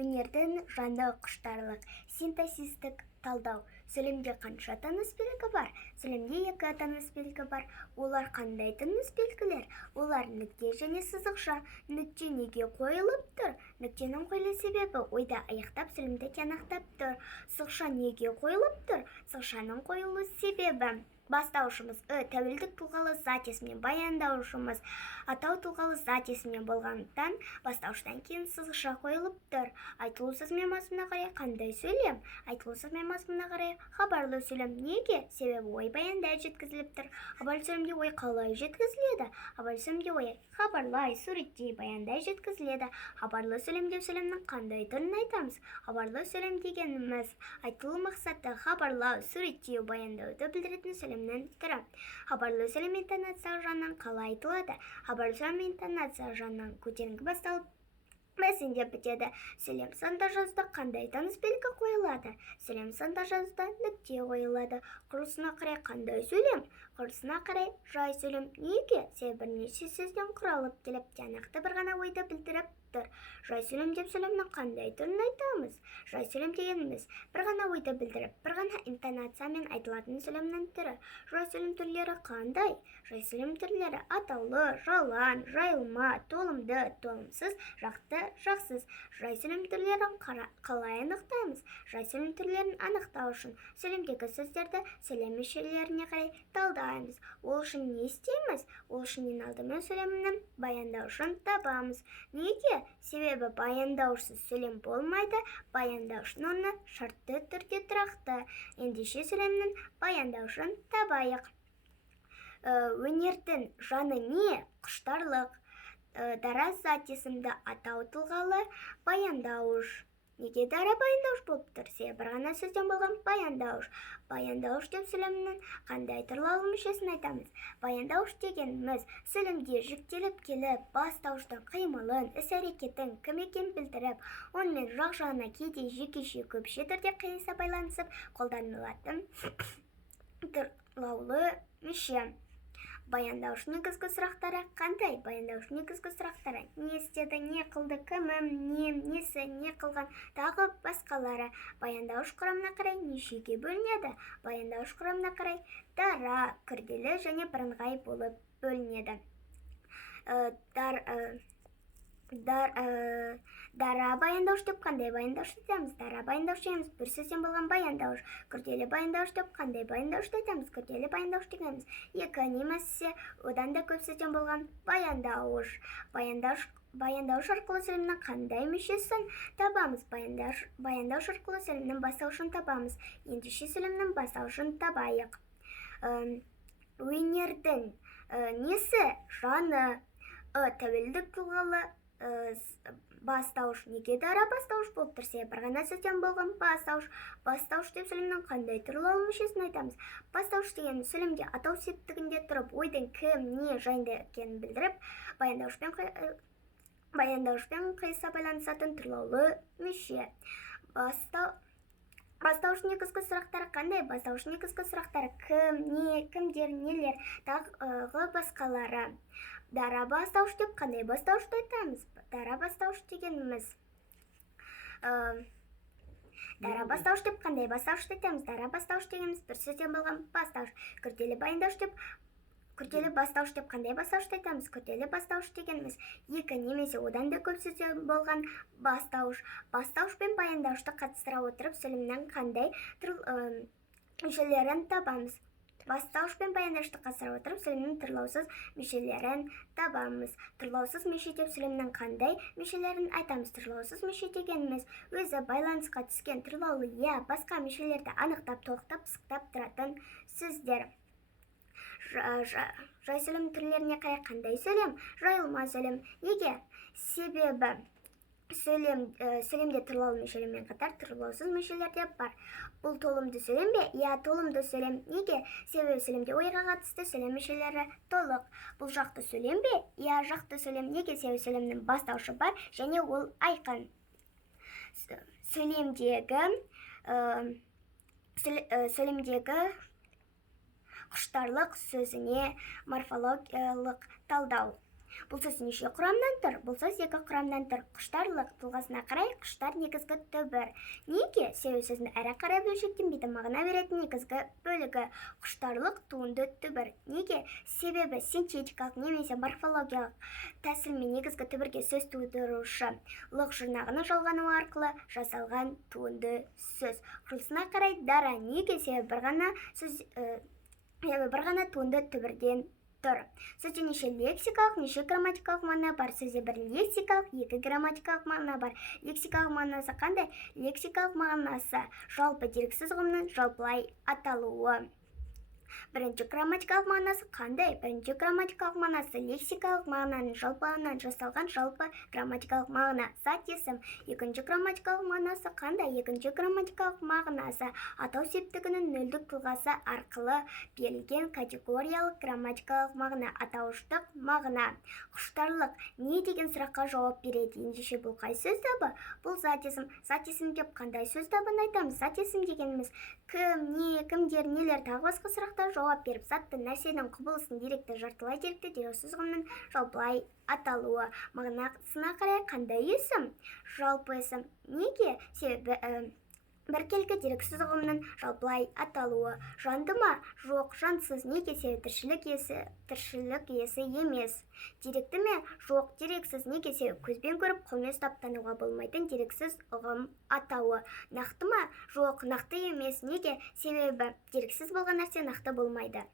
Өнердің жаны құштарлық, синтаксистік талдау. Сөйлемде қанша тыныс белгі бар? Сөйлемде 2 тыныс белгі бар. Олар қандай тыныс белгілер? Олар нүкте және сызықша. Нүкте неге қойылып тұр? Нүктенің қойылу себебі ойда аяқтап сөйлемді тиянақтап тұр. Сызықша неге қойылып тұр? Сызықшаның қойылу себебі. Бастаушымыз тәуелдік тұлғалы зат есіммен, баяндаушымыз атау тұлғалы зат есіммен болғандықтан бастауыштан кейін сызықша қойылып тұр. Айтылу сөзімен мазмұнына қарай қандай сөйлем? Айтылу сөзімен мазмұнына қарай хабарлы сөйлем. Неге? Себебі ой баянда жеткізіліп тұр. Хабарлы сөйлемде ой қалай жеткізіледі? Хабарлы сөйлемде ой хабарлай, суретте, баянда жеткізіледі. Хабарлы сөйлемде сөйлемнің қандай түрін айтамыз? Хабарлы сөйлем дегеніміз айтылу мақсаты хабарлау, суреттеу, баяндауды білдіретін сөйлемнің түрі. Хабарлы сөйлем интонациялық жағынан қалай айтылады? Хабарлы сөйлем интонациялық жағынан көтеріңкі басталып бәсеңдеп бітеді. Сөйлем санды жазуда қандай тыныс белгі қойылады? Сөйлем санды жазуда нүкте қойылады. Құрылысына қарай қандай сөйлем? Құрылысына қарай жай сөйлем. Неге? Себебі бірнеше сөзден құралып келіп, тиянақты бір ғана ойды білдіріп тұр. Жай сөйлем деп сөйлемнің қандай түрін айтамыз? Жай сөйлем дегеніміз бір ғана ойды білдіріп, бір ғана интонациямен айтылатын сөйлемнің түрі. Жай сөйлем түрлері қандай? Жай сөйлем түрлері атаулы, жалаң, жайылма, толымды, толымсыз, жақты, жақсыз. Жай сөйлем түрлерін қалай анықтаймыз? Жай сөйлем түрлерін анықтау үшін сөйлемдегі сөздерді сөйлем мүшелеріне қарай талдаймыз. Ол үшін не істейміз? Ол үшін ең алдымен сөйлемнің баяндаушын табамыз. Неге? Себебі баяндаушысыз сөйлем болмайды. Баяндаушының орны шартты түрде тұрақты. Ендеше сөйлемнің баяндаушын табайық. Өнердің жаны не? Құштарлық. Дара зат есімді атау тұлғалы баяндауыш. Неге дара баяндауыш болып тұр? Себебі бір ғана сөзден болған баяндауыш. Баяндауыш деп сөйлемнің қандай түрлі мүшесін айтамыз? Баяндауыш дегеніміз сөйлемге жүктеліп келіп, бастауыштың қимылын, іс-әрекетін, кім екенін білдіріп, онымен жақ-жағына кейде жекеше көпше түрде қиыса байланысып қолданылатын түрлі мүше. Баяндауыш негізгі сұрақтары қандай? Баяндауыш негізгі сұрақтары не істеді, не қылды, кімім, несі, не қылған, тағы басқалары. Баяндауыш құрамына қарай нешеге бөлінеді? Баяндауыш құрамына қарай дара, күрделі және бірыңғай болып бөлінеді. Дара баяндауыш деп қандай баяндауыш айтамыз? Дара баяндауыш дегеніміз бір сөзден болған баяндауыш. Күрделі баяндауыш деп қандай баяндауыш айтамыз? Күрделі баяндауыш дегеніміз екі немесе одан да көп сөзден болған баяндауыш. Баяндауыш арқылы сөйлемнің қандай мүшесін табамыз? Баяндауыш арқылы сөйлемнің бастаушын табамыз. Ендеше сөйлемнің бастаушын табайық. Өнердің несі? Жаны. Тәуелдік тұлғалы бастауыш. Неге дара бастауыш болып тұр? Себебі бір ғана сөзден болған бастауыш. Бастауыш деп сөйлемнің қандай түрлі мүшесін айтамыз? Бастауыш деген сөйлемде атау септігінде тұрып, ойдың кім, не жайында екенін білдіріп, баяндауышпен қиыса байланысатын түрлі мүше. Бастауыш негізгі сұрақтары қандай? Бастауыш негізгі сұрақтары кім, не, кімдер, нелер, тағы басқалары. Дара бастауыш деп қандай бастауышты айтамыз? Дара бастауыш дегеніміз дара бастауыш деп қандай бастауышты айтамыз? Дара бастауыш дегеніміз бір сөзден болған бастауыш. Күрделі бастауыш деп қандай бастауышты айтамыз? Күрделі бастауыш дегеніміз екі немесе одан да көп сөзден болған бастауыш. Бастауыш пен баяндаушты қатыстыра отырып сөйлемнің қандай мүшелерін табамыз? Бастауыш пен баяндаушты қатыстыра отырып сөйлемнің түрлаусыз мүшелерін табамыз. Түрлаусыз мүше деп сөйлемнің қандай мүшелерін айтамыз? Түрлаусыз мүше дегеніміз өзі байланысқа түскен түрлаулы басқа мүшелерді анықтап, толықтап, пысықтап тұратын сөздер. Жай сөйлем түрлеріне қарай қандай сөйлем? Жайылма сөйлем. Неге? Себебі сөйлемде түрлаулы мүшелермен қатар түрлаусыз мүшелер де бар. Бұл толымды сөйлем бе? Толымды сөйлем. Неге? Себебі сөйлемде ойға қатысты сөйлем мүшелері толық. Бұл жақты сөйлем бе? Жақты сөйлем. Неге? Себебі сөйлемнің бастаушы бар және ол айқын. Сөйлемдегі құштарлық сөзіне морфологиялық талдау. Бұл сөз неше құрамнан тұр? Бұл сөз екі құрамнан тұр. Құштарлық тұлғасына қарай құштар негізгі түбір. Неге? Себебі сөздің әрі қарай бөлшектенбейді мағына беретін негізгі бөлігі. Құштарлық туынды түбір. Неге? Себебі синтетикалық немесе морфологиялық тәсілмен негізгі түбірге сөз тудырушы лық жұрнағының жалғануы арқылы жасалған туынды сөз. Құрылысына қарай дара. Неге? Себебі бір ғана туынды түбірден тұр. Сөзде неше лексикалық, неше грамматикалық мағына бар? Сөзде бір лексикалық, екі грамматикалық мағына бар. Лексикалық мағынасы қандай? Лексикалық мағынасы жалпы дерексіз ұғымның жалпылай аталуы. Бірінші грамматикалық мағынасы қандай? Бірінші грамматикалық мағынасы лексикалық мағынаның жалпылауынан жасалған жалпы грамматикалық мағына. Зат есім. Екінші грамматикалық мағынасы қандай? Екінші грамматикалық мағынасы атау септігінің нөлдік тұлғасы арқылы берілген категориялық грамматикалық мағына. Атауыштық мағына. Құштарлық не деген сұраққа жауап береді? Ендеше бұл қай сөз табы? Бұл зат есім. Зат есім деп қандай сөз табын айтамыз? Зат есім дегеніміз кім, не, кімдер, нелер тағы басқа сұрақтар жауап беріп, затты, нәрсенің, құбылыстың, деректі, жартылай деректі, дерексіз ұғымның жалпылай аталуы. Мағынасына қарай қандай есім? Жалпы есім. Неге? Себебі біркелкі дерексіз ұғымның жалпылай аталуы. Жанды ма? Жоқ, жансыз. Неге? Себебі тіршілік иесі емес. Деректі ме? Жоқ, дерексіз. Неге? Себебі көзбен көріп, қолмен ұстап тануға болмайтын дерексіз ұғым атауы. Нақты ма? Жоқ, нақты емес. Неге? Себебі дерексіз болған нәрсе нақты болмайды.